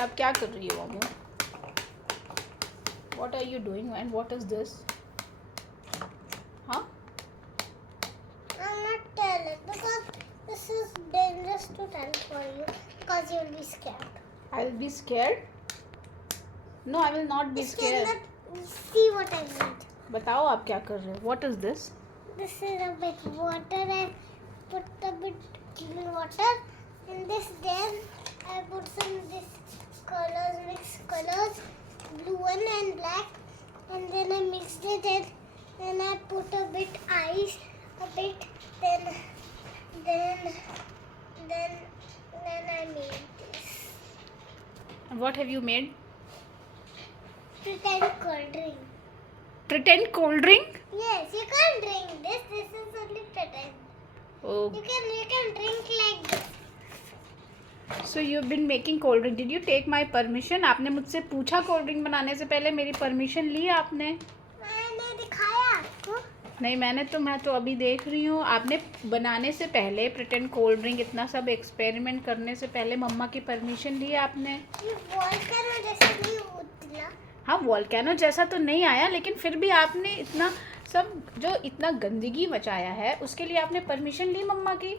आप क्या कर रही हो Amu? What are you doing and what is this? Huh? I'm not telling because this is dangerous to tell for you because you'll be scared. I'll be scared? No, I will not be scared. See what I made. बताओ आप क्या कर रहे हो? What is this? This is a bit water. I put a bit clean water in this. Then I put some this colors, mixed colors, blue one and black, and then I mixed it. And then I put a bit ice, a bit. Then I made this. And what have you made? Pretend cold drink. Pretend cold drink? Yes, you can't drink this. This is only pretend. Oh, You can drink like this. so you've been making cold drink. Did you take my permission? आपने मुझसे पूछा cold drink बनाने से पहले? मेरी permission ली आपने? मैंने दिखाया आपको. नहीं, मैं तो अभी देख रही हूँ. आपने बनाने से पहले प्रिटेंड कोल्ड ड्रिंक इतना सब एक्सपेरिमेंट करने से पहले मम्मा की परमिशन ली आपने? ये वोल्केनो जैसे नहीं उतला. हाँ, वोल्केनो जैसा तो नहीं आया, लेकिन फिर भी आपने इतना सब जो इतना गंदगी मचाया है उसके लिए आपने परमिशन ली मम्मा की?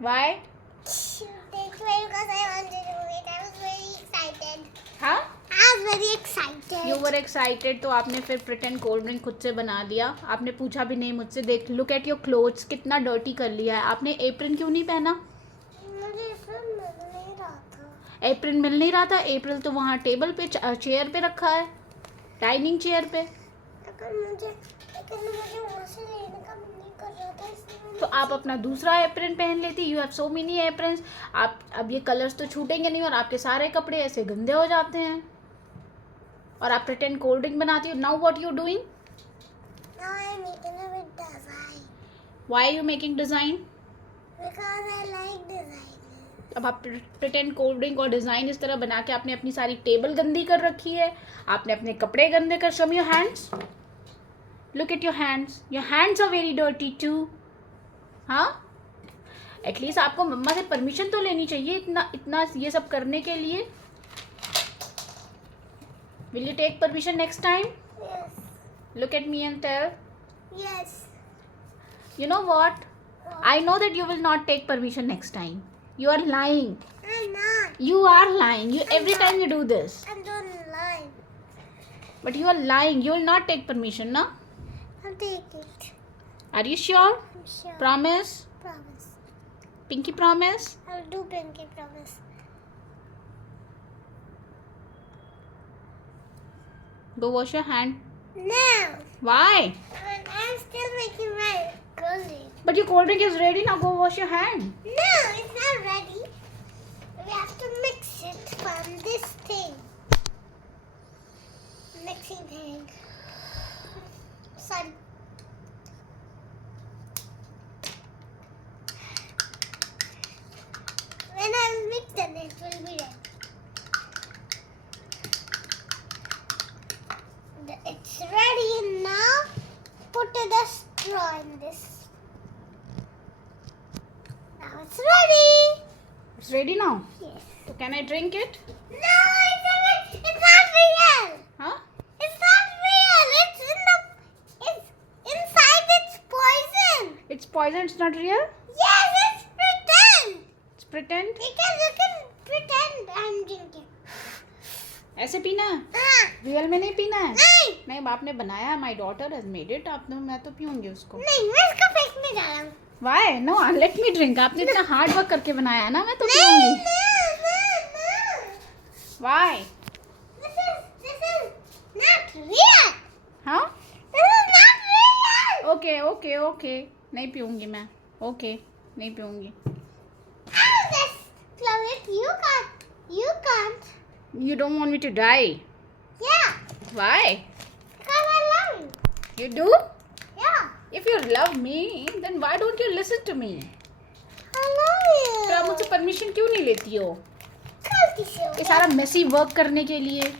Why? Because I wanted to do it. I was very excited. हाँ? I was very excited. You were excited, तो आपने फिर प्रिटेंड कोल्ड ड्रिंक खुद से बना दिया. आपने पूछा भी नहीं मुझसे. देख, लुक एट योर क्लोथ्स, कितना डर्टी कर लिया है आपने. एप्रन क्यों नहीं पहना? मुझे एप्रन मिल नहीं रहा था. एप्रन मिल नहीं रहा था? एप्रन तो वहाँ टेबल पे चेयर पे रखा है, डाइनिंग चेयर पे. लेकिन मुझे वहाँ से लेने का मन नहीं कर रहा था, इसलिए तो आप अपना दूसरा एप्रन पहन लेती. You have so many aprons. आप अब ये कलर्स तो छूटेंगे नहीं और आपके सारे कपड़े ऐसे गंदे हो जाते हैं. और आप प्रिटेंड कोल्ड ड्रिंक बनाती हो. Now what you doing? Now I'm making a bit design. Why are you making design? Because I like design. अब आप प्रिटेंड कोल्ड ड्रिंक और डिज़ाइन इस तरह बना के आपने अपनी सारी टेबल गंदी कर रखी है. आपने अपने कपड़े गंदे कर. Show me your hands. Look at your hands. Your hands are very dirty too. हाँ, एटलीस्ट आपको मम्मा से परमिशन तो लेनी चाहिए इतना ये सब करने के लिए. Will you take permission next time? Yes. Look at me and tell. Yes. You know what? I know that you will not take permission next time. You are lying. I'm not. You are lying. Every time you do this. I don't lie. But you are lying. You will not take permission, no? I'll take it. Are you sure? I'm sure. Promise? Promise. Pinky promise? I'll do pinky promise. Go wash your hand. No. Why? I'm still making my cold drink. But your cold drink is ready now. Go wash your hand. No, it's not ready. We have to mix it from this thing. Mixing thing. Sorry. When I'll mix it, it will be ready. It's ready now. Put the straw in this. Now it's ready. It's ready now. Yes. So can I drink it? No, it's not real. Huh? It's not real. It's inside. It's poison. It's poison. It's not real. Yes, it's pretend. It's pretend. You can pretend I'm drinking. ऐसे पीना है? हाँ. Real में नहीं पीना है? नहीं. नहीं, आपने बनाया है. My daughter has made it. मैं तो पीऊंगी उसको. नहीं, मैं इसको फेंकने जा रहा हूँ. Why? No, let me drink. आपने इतना हार्ड वर्क करके बनाया है ना, मैं तो नहीं, पीऊंगी. no. Why? This is not real. हाँ? This is not real. Okay. नहीं पीऊंगी मैं. ओके, नहीं पीऊंगी. I'll just throw it. You can't. You don't want me to die. Yeah. Why? Because I love you. You do? Yeah. If you love me, then why don't you listen to me? I love you. फिर आप मुझसे permission क्यों नहीं लेती हो? गलती से हो ये सारा मेसी वर्क करने के लिए.